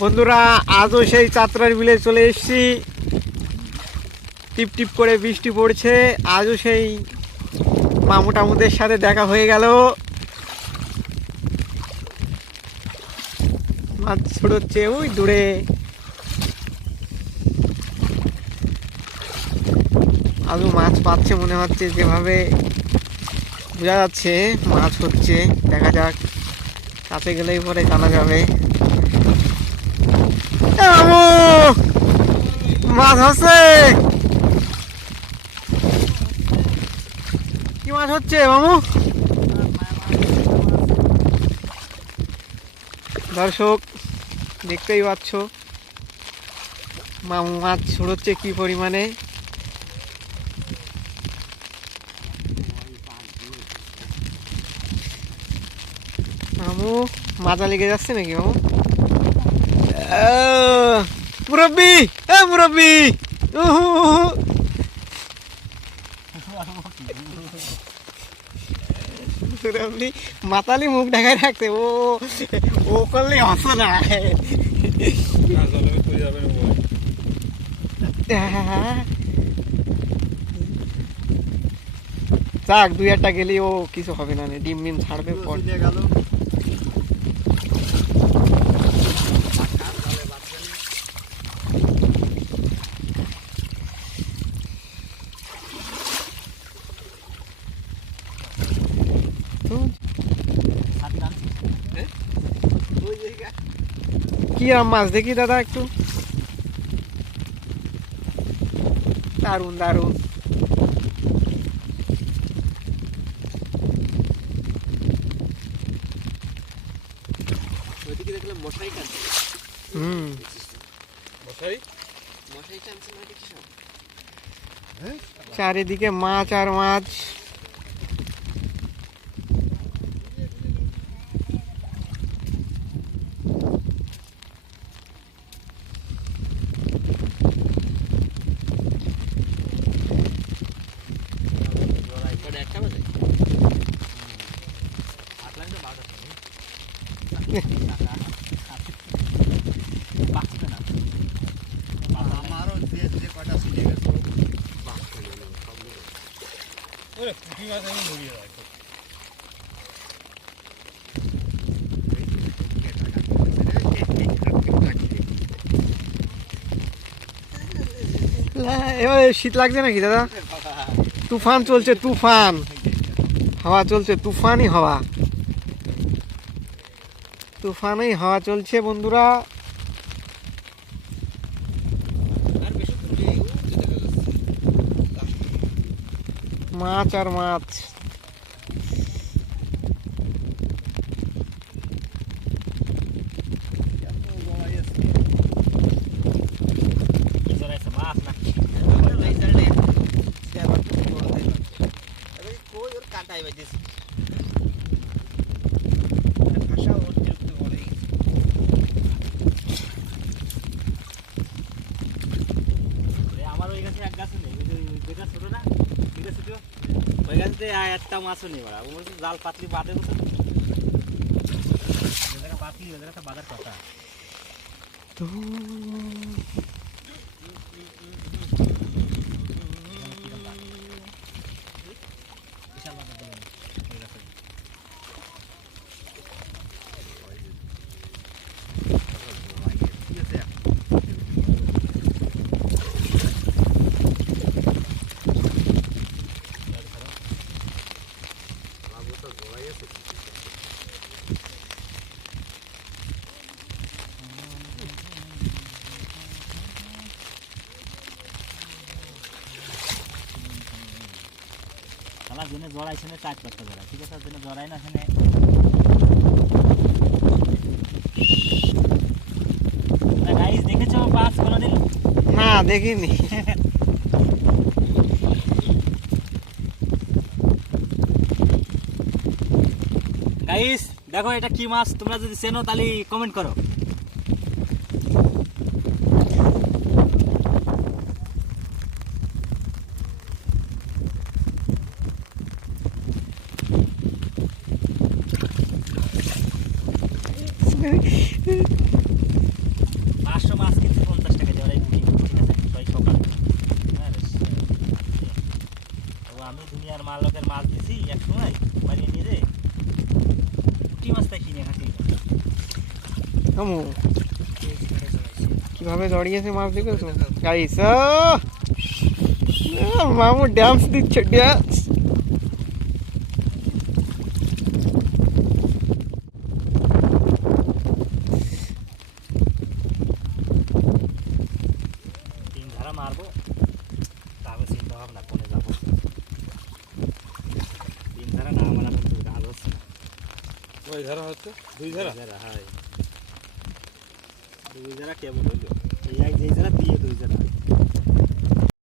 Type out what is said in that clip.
বন্ধুরা, আজও সেই চাত্রার বিলে চলে এসেছি। টিপ টিপ করে বৃষ্টি পড়ছে, আজও সেই মামু টামুদের সাথে দেখা হয়ে গেল। মাছ ছড়োচ্ছে ওই দূরে। আজও মাছ পাচ্ছে মনে হচ্ছে যেভাবে। বোঝা যাচ্ছে, মাছ হচ্ছে, দেখা যাক। কাছে গেলেই পরে জানা যাবে। মামু। মাছ হচ্ছে। কি মাছ হচ্ছে, মামু? দর্শক, দেখতেই পাচ্ছ। মামু মাছ ছড়োচ্ছে কি পরিমাণে। মামু, মাজা লেগে যাচ্ছে নাকি, মামু? মুরব্বি, এ মুরব্বি। মুরব্বি, মাতালি মুখ ঢাকায় রাখছে, ও ও করলে হসো না যাক, দুই একটা গেলে ও কিছু হবে না, ডিম মিম ছাড়বে পর কি আম মাছ দেখি দাদা একটু? দারুণ দারুণ হুম। মশারি? মশারি টানছে না দেখি সব। চারিদিকে মাছ আর মাছ। এবার শীত লাগছে নাকি দাদা? তুফান চলছে তুফান। হাওয়া চলছে তুফানই হাওয়া। তুফানই হাওয়া চলছে বন্ধুরা। মাছ আর মাছ। কই ওর কাটাই বাইতেছে ভাষা ওর বিরক্ত বলে আমার ওই গাছে এক গাছ নেই ওই যে- যেটা ছোট না যেটা ছোট আর একটা মাছও নেই ওরা। ওর মধ্যে জাল পাতলি বাঁধে বসে? পাতলি ওদের একটা বাঁধার কথা। বিশাল বাঁধা দিলেন ওই গাছে শালা জেনে জড়াইছে না চার পাঁচটা জড়াই ঠিক আছে? জেনে জড়াই না এখানে গাইস দেখেছ বাস কোনোদিন? না দেখিনি। গাইস দেখো এটা কি মাছ তোমরা যদি চেনো তাহলে কমেন্ট করো। পাঁচশো মাছ কিন্তু পঞ্চাশ টাকা দেওয়ার এই বুকিং ঠিক আছে আমি দুনিয়ার মাল মাছ দিছি এক সময় বাড়ি নিয়ে পুটি মাছটা কিনে খাচ্ছি। কীভাবে জড়িয়েছে মাছ দেখেছ গাইস মামু ড্যান্স দিচ্ছে ড্যান্স ওই ধারা হচ্ছে দুই ধারা দুই ধারা? হয়। দুই ধারা কেমন হইল? এই এক যেই ধারা দিয়ে দুই ধারা।